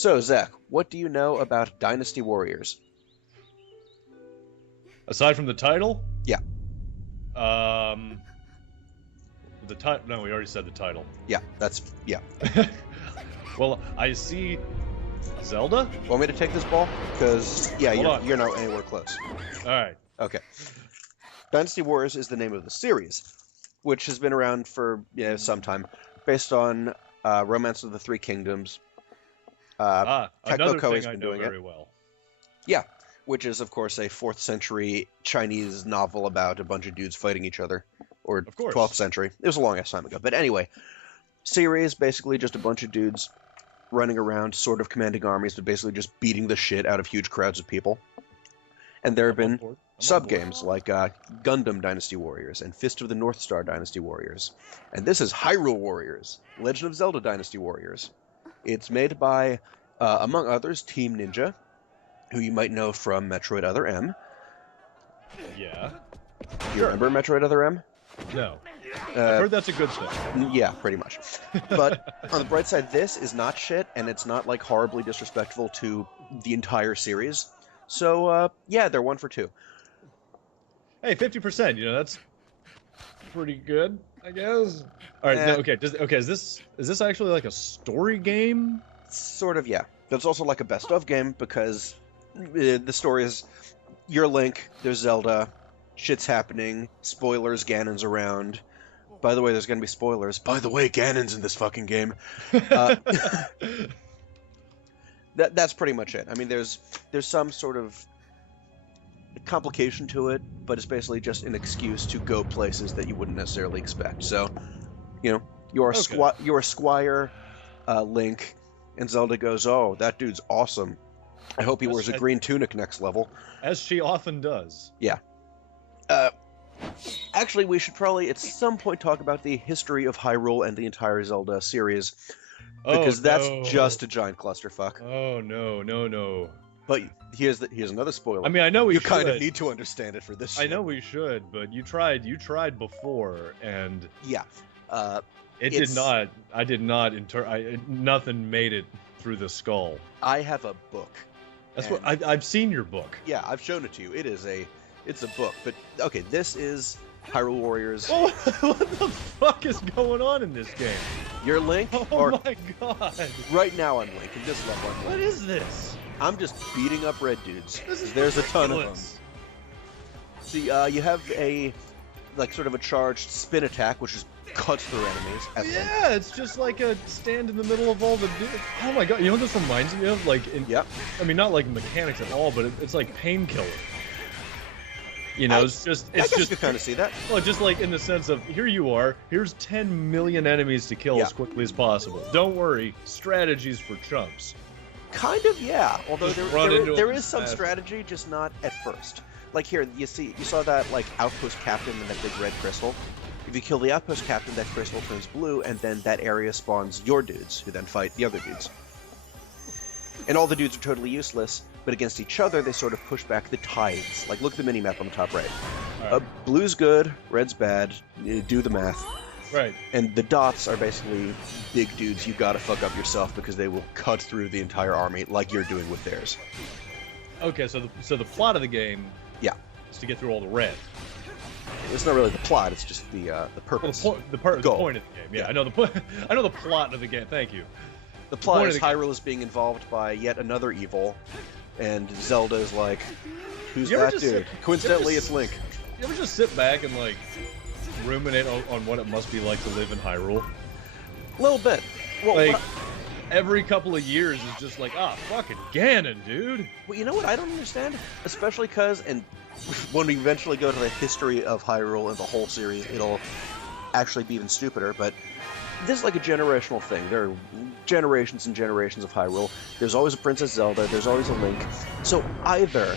So, Zach, what do you know about Dynasty Warriors? Aside from the title? Yeah. The title. No, we already said the title. Yeah, yeah. Well, I see Zelda? Want me to take this ball? Because, yeah, Hold you're not anywhere close. Alright. Okay. Dynasty Warriors is the name of the series, which has been around for some time, based on Romance of the Three Kingdoms. Another Koei's thing I been know doing very it. well. Yeah, which is, of course, a 4th century Chinese novel about a bunch of dudes fighting each other. Or Of course. 12th century. It was a long-ass time ago. But anyway, series, basically just a bunch of dudes running around, sort of commanding armies, but basically just beating the shit out of huge crowds of people. And there have been sub-games like Gundam Dynasty Warriors and Fist of the North Star Dynasty Warriors. And this is Hyrule Warriors, Legend of Zelda Dynasty Warriors. It's made by, among others, Team Ninja, who you might know from Metroid Other M. Yeah. You remember Metroid Other M? No. I've heard that's a good thing. Yeah, pretty much. But on the bright side, this is not shit, and it's not, like, horribly disrespectful to the entire series. So, yeah, they're 1 for 2. Hey, 50%, that's pretty good, I guess. Alright, okay, is this actually like a story game? Sort of, yeah. But it's also like a best of game, because the story is, you're Link, there's Zelda, shit's happening, spoilers, Ganon's around. By the way, there's gonna be spoilers. By the way, Ganon's in this fucking game. That's pretty much it. I mean, there's some sort of complication to it, but it's basically just an excuse to go places that you wouldn't necessarily expect. So, you're a squire, Link, and Zelda goes, "Oh, that dude's awesome. I hope he wears a green tunic next level." As she often does. Yeah. Actually, we should probably at some point talk about the history of Hyrule and the entire Zelda series, because that's just a giant clusterfuck. Oh no. But here's another spoiler. I mean, I know we you should. kind of need to understand it for this shit. I know we should, but you tried before, and yeah, it did not. I did not nothing made it through the skull. I have a book. That's what I've seen your book. Yeah, I've shown it to you. It's a book. But okay, this is Hyrule Warriors. Oh, what the fuck is going on in this game? You're Link. Oh my god! Right now I'm Link. In this level, I'm Link. What is this? I'm just beating up red dudes. There's a ton of them. See, you have a sort of a charged spin attack, which is cuts through enemies. Yeah, it's just like a stand in the middle of all the. Oh my god! You know what this reminds me of? Yep. I mean, not like mechanics at all, but it's like Painkiller. It's just. I guess you kind of see that. Well, just like in the sense of here you are. Here's 10 million enemies to kill as quickly as possible. Don't worry, strategies for chumps. Kind of, yeah. Although there is some strategy, just not at first. Like here, you saw that outpost captain and that big red crystal. If you kill the outpost captain, that crystal turns blue, and then that area spawns your dudes, who then fight the other dudes. And all the dudes are totally useless, but against each other, they sort of push back the tides. Like, look at the minimap on the top right. Blue's good, red's bad. Do the math. Right. And the dots are basically big dudes you gotta fuck up yourself because they will cut through the entire army like you're doing with theirs. Okay, so the plot of the game is to get through all the red. It's not really the plot, it's just the purpose. The point of the game. Yeah, I know the plot of the game. Thank you. The plot is Hyrule is being involved by yet another evil, and Zelda is like, who's that dude? Coincidentally, it's Link. You ever just sit back and ruminate on what it must be like to live in Hyrule? A little bit. Well, every couple of years is just like, fucking Ganon, dude. Well, you know what I don't understand? Especially because, and when we eventually go to the history of Hyrule and the whole series, it'll actually be even stupider, but this is like a generational thing. There are generations and generations of Hyrule. There's always a Princess Zelda, there's always a Link. So either,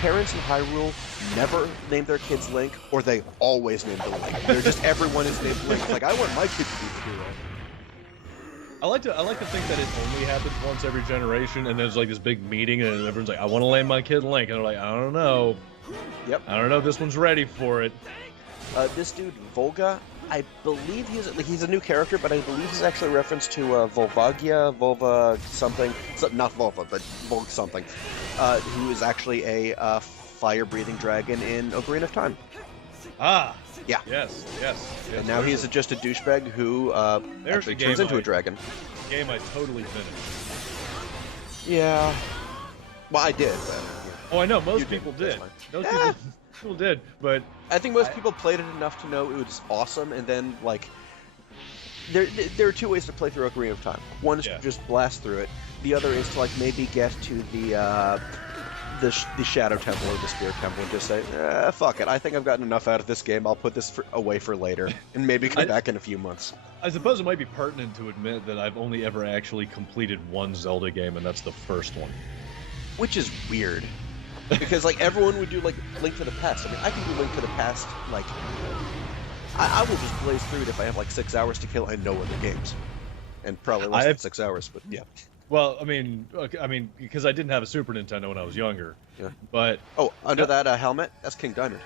parents in Hyrule never name their kids Link, or they always name the Link. They're just, everyone is named Link. I want my kid to be the hero. I like to think that it only happens once every generation, and there's this big meeting, and everyone's like, I want to name my kid Link, and they're like, I don't know. Yep. I don't know if this one's ready for it. This dude, Volga, I believe he's a new character, but I believe he's actually a reference to Volva something. So, not Volva, but Volg something. Who is actually a fire-breathing dragon in Ocarina of Time. Ah. Yeah. Yes. And now he's just a douchebag who actually turns into a dragon. Game I totally finished. Yeah. Well, I did. But, oh, I know. Most people did. Most people did, but I think most people played it enough to know it was awesome, and then like there are two ways to play through Ocarina of Time. One is to just blast through it. The other is to like maybe get to the Shadow Temple or the Spirit Temple and just say, fuck it. I think I've gotten enough out of this game. I'll put this away for later, and maybe come back in a few months. I suppose it might be pertinent to admit that I've only ever actually completed one Zelda game, and that's the first one. Which is weird. Because, like, everyone would do, like, Link to the Past. I mean, I can do Link to the Past, like... I will just blaze through it if I have, like, 6 hours to kill. I know other games. And probably less than 6 hours, but yeah. Well, I mean, because I didn't have a Super Nintendo when I was younger. Yeah. But... Oh, under that helmet? That's King Diamond.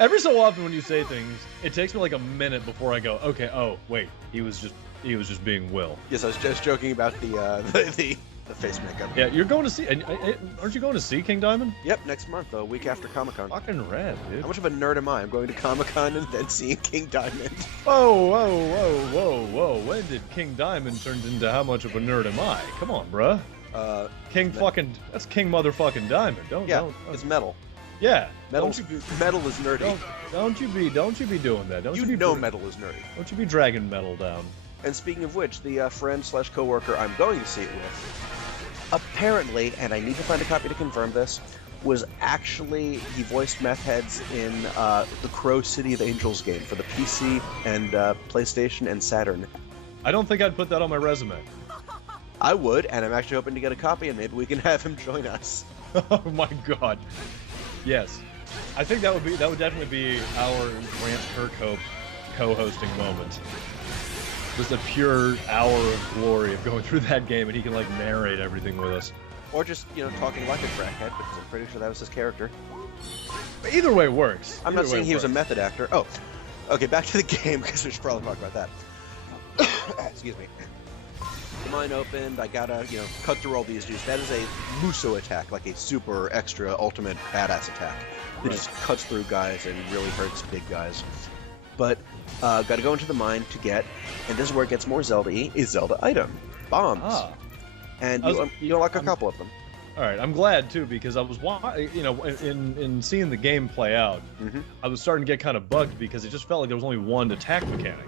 Every so often when you say things, it takes me, like, a minute before I go, okay, oh, wait, he was just being Will. Yes, I was just joking about the face makeup. Yeah, you're going to see... Aren't you going to see King Diamond? Yep, next month, a week after Comic-Con. Fucking rad, dude. How much of a nerd am I? I'm going to Comic-Con and then seeing King Diamond. Whoa. When did King Diamond turn into how much of a nerd am I? Come on, bruh. That's King motherfucking Diamond. Don't. It's metal. Yeah. Metal is nerdy. Don't you be doing that. You know metal is nerdy. Don't you be dragging metal down. And speaking of which, the friend/coworker I'm going to see it with, apparently, and I need to find a copy to confirm this, was actually he voiced meth heads in the Crow City of Angels game for the PC and PlayStation and Saturn. I don't think I'd put that on my resume. I would, and I'm actually hoping to get a copy, and maybe we can have him join us. Oh my god. Yes. I think that would definitely be our Grant Kirkhope co-hosting moment. Just a pure hour of glory of going through that game, and he can like narrate everything with us. Or just, talking like a crackhead, because I'm pretty sure that was his character. But either way works. I'm not saying he was a method actor. Oh, okay, back to the game, because we should probably talk about that. Excuse me. The mine opened, I gotta, cut through all these dudes. That is a Musou attack, like a super extra ultimate badass attack. It just cuts through guys and really hurts big guys. But, gotta go into the mine to get, and this is where it gets more Zelda-y, a Zelda item. Bombs. Ah. And you unlock a couple of them. Alright, I'm glad too, because I was, in seeing the game play out, I was starting to get kind of bugged because it just felt like there was only one attack mechanic.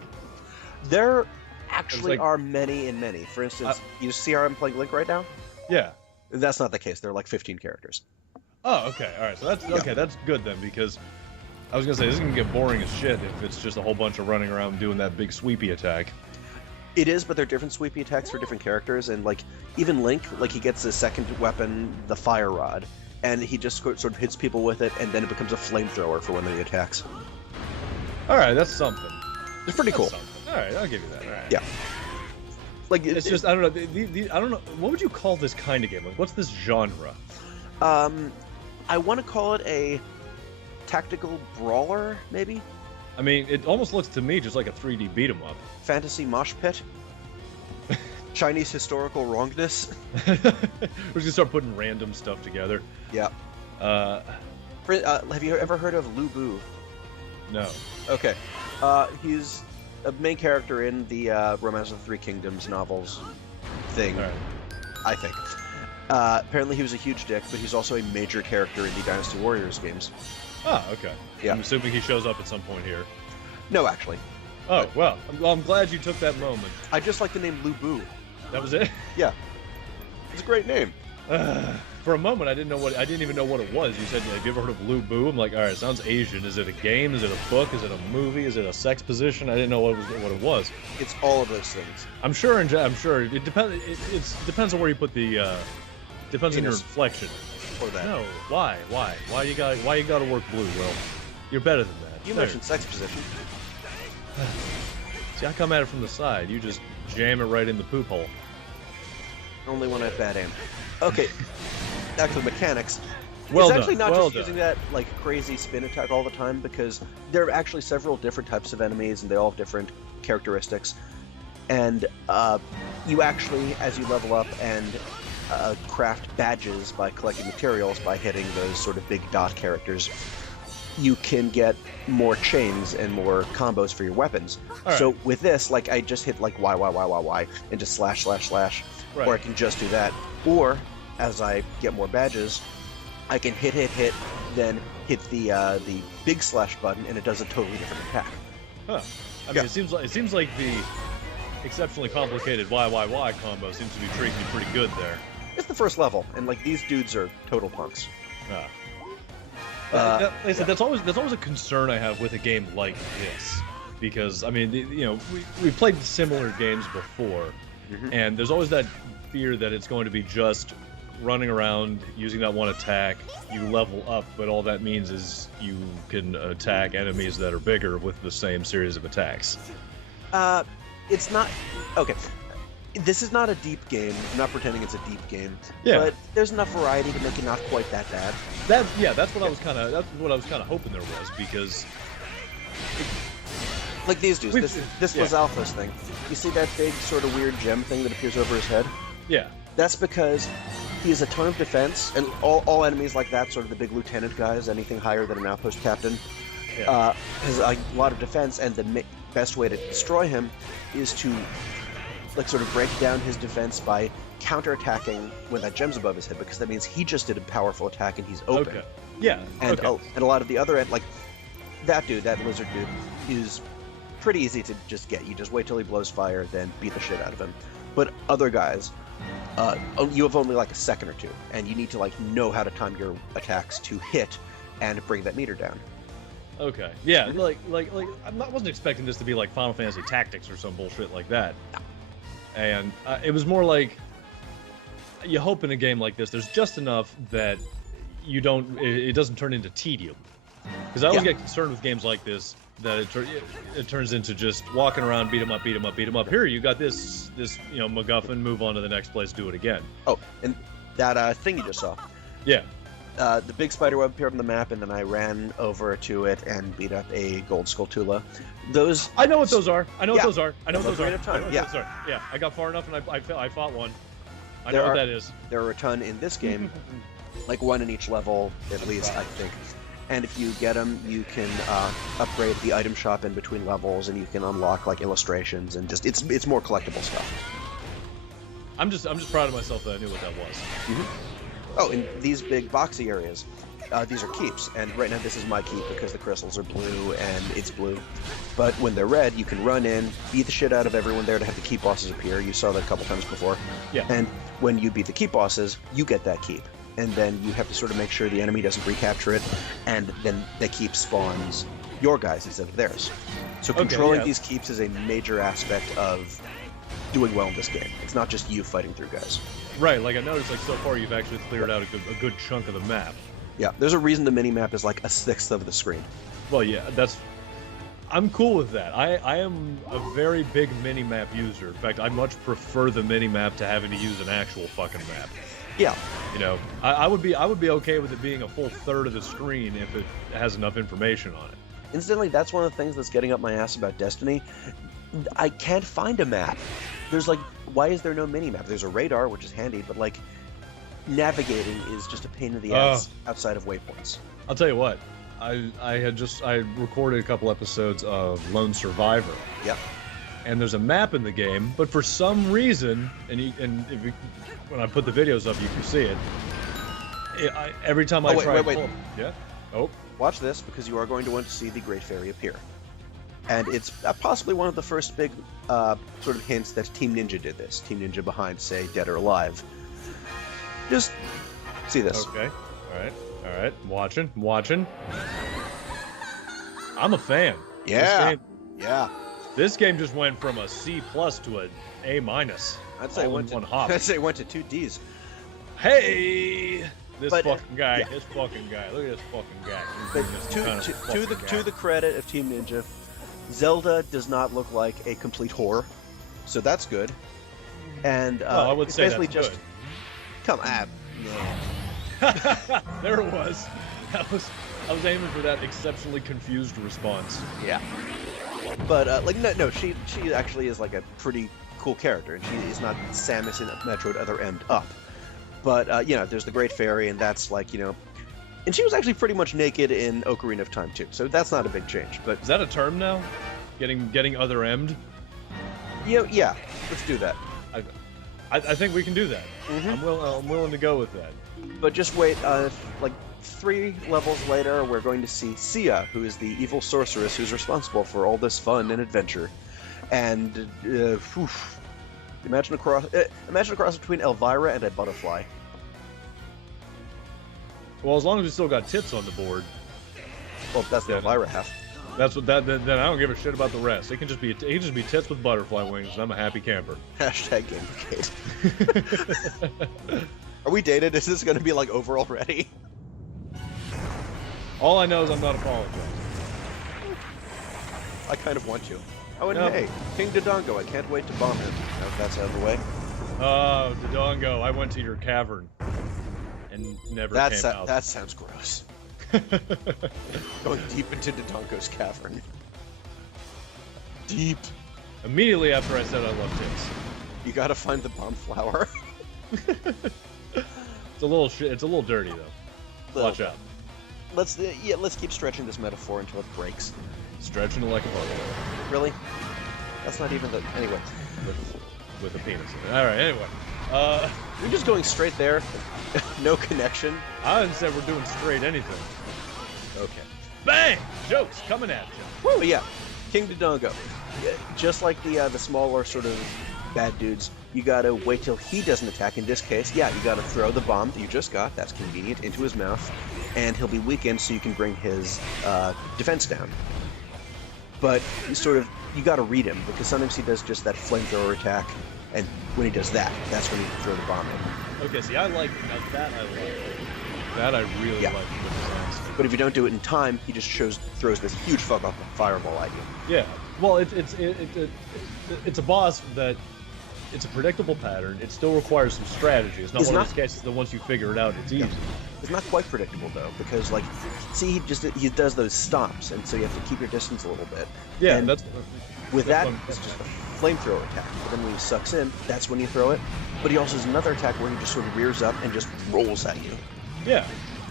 There actually are many and many. For instance, you see how I'm playing Link right now? Yeah. That's not the case. There are like 15 characters. Oh, okay. Alright, so that's good then, because I was gonna say, this is gonna get boring as shit if it's just a whole bunch of running around doing that big sweepy attack. It is, but they're different sweepy attacks for different characters, and like, even Link, like, he gets his second weapon, the Fire Rod, and he just sort of hits people with it, and then it becomes a flamethrower for one of the attacks. Alright, that's something. It's pretty cool. Alright, I'll give you that. Alright. Yeah. Like, it's just, I don't know, I don't know, what would you call this kind of game? Like, what's this genre? I want to call it a tactical brawler, maybe? I mean, it almost looks to me just like a 3D beat-em-up. Fantasy mosh pit? Chinese historical wrongness? We're just gonna start putting random stuff together. Yeah. Have you ever heard of Lu Bu? No. Okay. He's a main character in the Romance of the Three Kingdoms novels thing, right. I think. Apparently he was a huge dick, but he's also a major character in the Dynasty Warriors games. Oh, okay. Yeah. I'm assuming he shows up at some point here. No, actually. Oh, well, I'm glad you took that moment. I just like the name Lu Bu. That was it? Yeah. It's a great name. For a moment, I didn't even know what it was. You said, have you ever heard of Lu Bu? I'm like, alright, it sounds Asian. Is it a game? Is it a book? Is it a movie? Is it a sex position? I didn't know what it was. It's all of those things. I'm sure. It depends. It depends on where you put the. Depends on your inflection. Or that. No. Why? Why you gotta work blue, Will? You're better than that. You mentioned sex position. See, I come at it from the side. You just jam it right in the poop hole. Only when I have bad aim. Okay. Back to the mechanics. Well it's done. actually not well just done. using that like crazy spin attack all the time, because there are actually several different types of enemies, and they all have different characteristics. And you actually, as you level up and craft badges by collecting materials by hitting those sort of big dot characters, you can get more chains and more combos for your weapons. All So right. with this, like, I just hit like Y, and just slash, Right. or I can just do that. Or as I get more badges, I can hit, then hit the big slash button, and it does a totally different attack. Huh. I mean, Yeah. it seems like the exceptionally complicated YYY combo seems to be treating you pretty good there. It's the first level, and like these dudes are total punks. Ah. Like I said, yeah. that's always a concern I have with a game like this, because I mean, we played similar games before, Mhm. and there's always that fear that it's going to be just running around using that one attack. You level up, but all that means is you can attack enemies that are bigger with the same series of attacks. It's not okay. This is not a deep game. I'm not pretending it's a deep game. Yeah. But there's enough variety to make it not quite that bad. That's what I was kind of hoping there was, because Like these dudes. We've- This yeah. was Alpha's thing. You see that big sort of weird gem thing that appears over his head? yeah, That's because he has a ton of defense, and all enemies like that, sort of the big lieutenant guys, anything higher than an outpost captain, yeah. has a lot of defense, and the best way to destroy him is to like sort of break down his defense by counterattacking when that gem's above his head, because that means he just did a powerful attack and he's open. Okay. Yeah. And okay. and a lot of the other like that lizard dude, is pretty easy to just get. You just wait till he blows fire, then beat the shit out of him. But other guys, you have only like a second or two, and you need to like know how to time your attacks to hit and bring that meter down. Okay. Yeah. Like I wasn't expecting this to be like Final Fantasy Tactics or some bullshit like that. And it was more like, you hope in a game like this, there's just enough that it doesn't turn into tedium. Because I always get concerned with games like this that it turns into just walking around, beat 'em up. Here, you got this MacGuffin. Move on to the next place, do it again. Oh, and that thing you just saw. Yeah. The big spider web appeared on the map, and then I ran over to it and beat up a gold Skulltula. Those I know what those are. I know Yeah. what those are. I know what those are. Great of time, I know what yeah. those are. Yeah. I got far enough and I fought one. I There know what are- that is. there are a ton in this game, like one in each level at least, I think. And if you get them, you can upgrade the item shop in between levels, and you can unlock like illustrations and just it's more collectible stuff. I'm just proud of myself that I knew what that was. Oh, and these big boxy areas, these are keeps, and right now this is my keep because the crystals are blue and it's blue. But when they're red, you can run in, beat the shit out of everyone there to have the keep bosses appear. You saw that a couple times before. Yeah. And when you beat the keep bosses, you get that keep. And then you have to sort of make sure the enemy doesn't recapture it, and then the keep spawns your guys instead of theirs. So Okay, controlling yeah. these keeps is a major aspect of doing well in this game. It's not just you fighting through guys. Right, like I noticed, like so far you've actually cleared out a good chunk of the map. Yeah, there's a reason the mini-map is like a sixth of the screen. Well, yeah, I'm cool with that. I am a very big mini-map user. In fact, I much prefer the mini-map to having to use an actual fucking map. Yeah, You know, I would be okay with it being a full third of the screen if it has enough information on it. incidentally, that's one of the things that's getting up my ass about Destiny. I can't find a map. There's like, why is there no mini-map? There's a radar, which is handy, but like, navigating is just a pain in the ass outside of waypoints. I'll tell you what, I recorded a couple episodes of Lone Survivor. Yep. And there's a map in the game, but for some reason, when I put the videos up, you can see it. Every time I try, wait. Yeah. Oh. Watch this, because you are going to want to see the Great Fairy appear. And it's possibly one of the first big sort of hints that Team Ninja did this. Team Ninja behind, say, Dead or Alive. Just see this. Okay. All right. Watching. I'm a fan. Yeah. Yeah. This game just went from a C+ to an A-. I'd say all went in to, one hop. I'd say it went to 2 Ds. Hey, this But, fucking guy. yeah. This fucking guy. Look at this fucking guy. He's But doing this kind of fucking guy. to the credit of Team Ninja, Zelda does not look like a complete whore, so that's good. And I would it's say basically that's just good. come on. No. There it was. I was aiming for that exceptionally confused response. Yeah. But like no, she actually is like a pretty cool character, and she is not Samus in Metroid Other End Up. But you know, there's the Great Fairy, and that's like, you know, and she was actually pretty much naked in Ocarina of Time too, so that's not a big change. But is that a term now? Getting Other End? Yeah, let's do that. I think we can do that. I'm willing to go with that. But just wait, like 3 levels later, we're going to see Sia, who is the evil sorceress who's responsible for all this fun and adventure. And imagine a cross between Elvira and a butterfly. Well, as long as we still got tits on the board. Well, that's the Elvira half. That's what that. Then I don't give a shit about the rest. It can just be tits with butterfly wings, and I'm a happy camper. Hashtag Gamergate. Are we dated? Is this going to be like over already? All I know is I'm not apologizing. I kind of want to. Oh, and No. hey, King Dodongo, I can't wait to bomb him. Now if that's out of the way. Oh, Dodongo, I went to your cavern and never came out. That sounds gross. Going deep into Dodongo's cavern. Deep. Immediately after I said I love tits. You gotta find the bomb flower. It's a little dirty though. Watch out. Let's keep stretching this metaphor until it breaks. Stretching it like a butterfly. Really? That's not even the... Anyway. With a penis in it. Alright, anyway. We're just going straight there. No connection. I didn't say we're doing straight anything. Okay. Bang! Jokes coming at you. But yeah, King Dodongo. Yeah, just like the smaller sort of bad dudes, you gotta wait till he doesn't attack. In this case, yeah, you gotta throw the bomb that you just got, that's convenient, into his mouth, and he'll be weakened so you can bring his defense down. But you gotta read him, because sometimes he does just that flamethrower attack, and when he does that, that's when you throw the bomb in. Okay, see, I like that. I like that. I really like the designs. But if you don't do it in time, he just throws this huge fuck off fireball at you. Yeah. Well, it's a boss that it's a predictable pattern. It still requires some strategy. It's not one of those cases that once you figure it out, it's easy. It's not quite predictable though, because like, see, he does those stops, and so you have to keep your distance a little bit. Yeah, and that's it's just a flamethrower attack. But then when he sucks in, that's when you throw it. But he also has another attack where he just sort of rears up and just rolls at you. Yeah.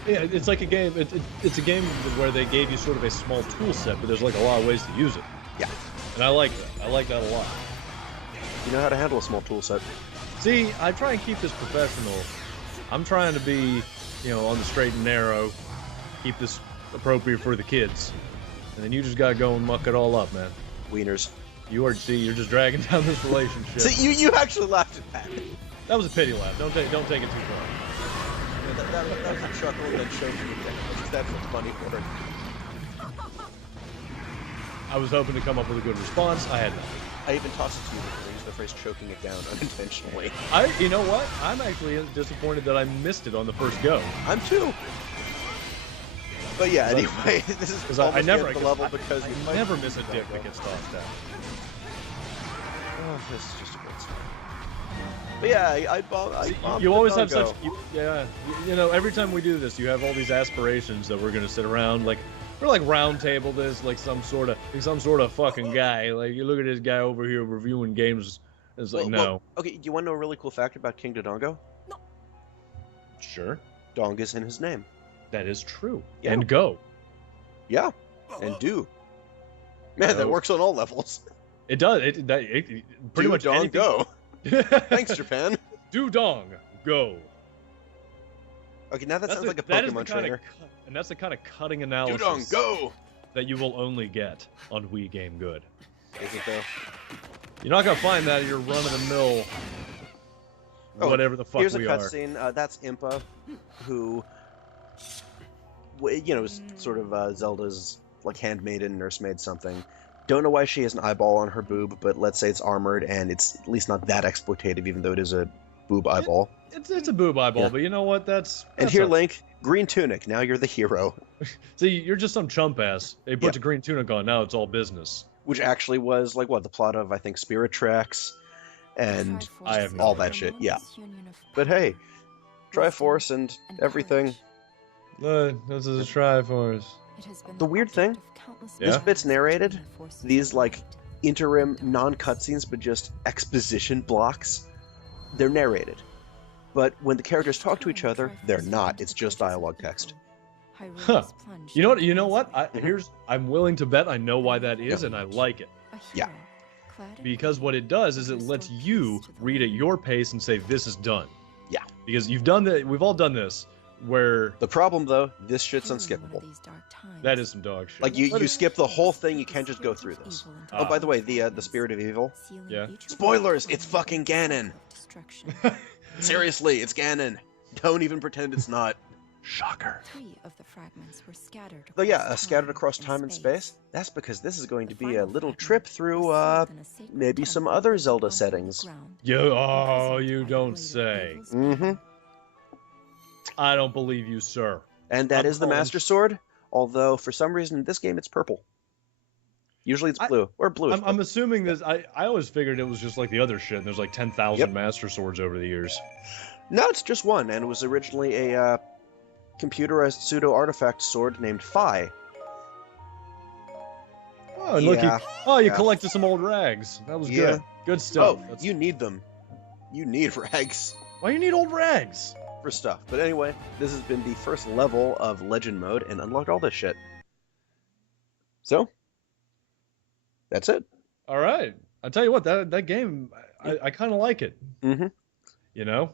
Yeah, it's like a game. It's a game where they gave you sort of a small tool set, but there's like a lot of ways to use it. Yeah. And I like that. I like that a lot. You know how to handle a small tool set. See, I try and keep this professional. I'm trying to be, on the straight and narrow, keep this appropriate for the kids. And then you just gotta go and muck it all up, man. Wieners. You're just dragging down this relationship. See, you actually laughed at that. That was a pity laugh. Don't take it too far. That was a chuckle that showed you that's funny for her. I was hoping to come up with a good response. I had nothing. I even tossed it to you before I used the phrase choking it down unintentionally. You know what? I'm actually disappointed that I missed it on the first go. I'm too. But yeah, anyway, this is almost I never the end of the level because I never miss a dick that gets tossed out. Oh, this is just a great story. But yeah, I bombed you always have Dodongo. such every time we do this, you have all these aspirations that we're gonna sit around we're like round table this like some sort of fucking guy. Like you look at this guy over here reviewing games. It's like no. Okay, do you want to know a really cool fact about King Dodongo? No. Sure. Dong is in his name. That is true. Yeah. And go. Yeah. And do. Man, that works on all levels. It does. It pretty much Dong anything. go. Thanks, Japan. Do Dong go. Okay, now that sounds like a Pokemon trainer. And that's the kind of cutting analysis Dong go that you will only get on Wii Game Good. Is it though? You're not gonna find that at your run-of-the-mill whatever the fuck here's we a are. cutscene. That's Impa, who, is sort of Zelda's like handmaiden, nursemaid, something. Don't know why she has an eyeball on her boob, but let's say it's armored and it's at least not that exploitative, even though it is a boob eyeball. It's a boob eyeball, but you know what? That's here, Link, green tunic. Now you're the hero. See, you're just some chump ass. They put a green tunic on. Now it's all business. Which actually was the plot of I think Spirit Tracks, and I have all that shit. Yeah. But hey, Triforce and everything. This is a Triforce. The weird thing, this bit's narrated, these like interim non-cutscenes but just exposition blocks, they're narrated. But when the characters talk to each other, they're not. It's just dialogue text. Huh. You know what? I'm willing to bet I know why that is, and I like it. Yeah. Because what it does is it lets you read at your pace and say, this is done. Yeah. Because you've done that, we've all done this, where... The problem, though, this shit's unskippable. That is some dog shit. Like, you skip the whole thing, you can't just go through this. Oh, by the way, the Spirit of Evil. Yeah. Spoilers! It's fucking Ganon! Seriously, it's Ganon! Don't even pretend it's not. Shocker. Though yeah, scattered across time and space, that's because this is going to be a little trip through, maybe some other Zelda settings. You don't say. Mm-hmm. I don't believe you, sir. And that is the Master Sword, although for some reason in this game it's purple. Usually it's blue, or blue. I'm assuming this, I always figured it was just like the other shit, and there's like 10,000 Master Swords over the years. No, it's just one, and it was originally a, computerized pseudo-artifact sword named Phi. Oh, and look, you collected some old rags. That was good. Good stuff. Oh, you need them. You need rags. Why do you need old rags? For stuff. But anyway, this has been the first level of Legend Mode, and unlocked all this shit. So, that's it. All right. I tell you what, that game, I kind of like it. Mm-hmm. You know?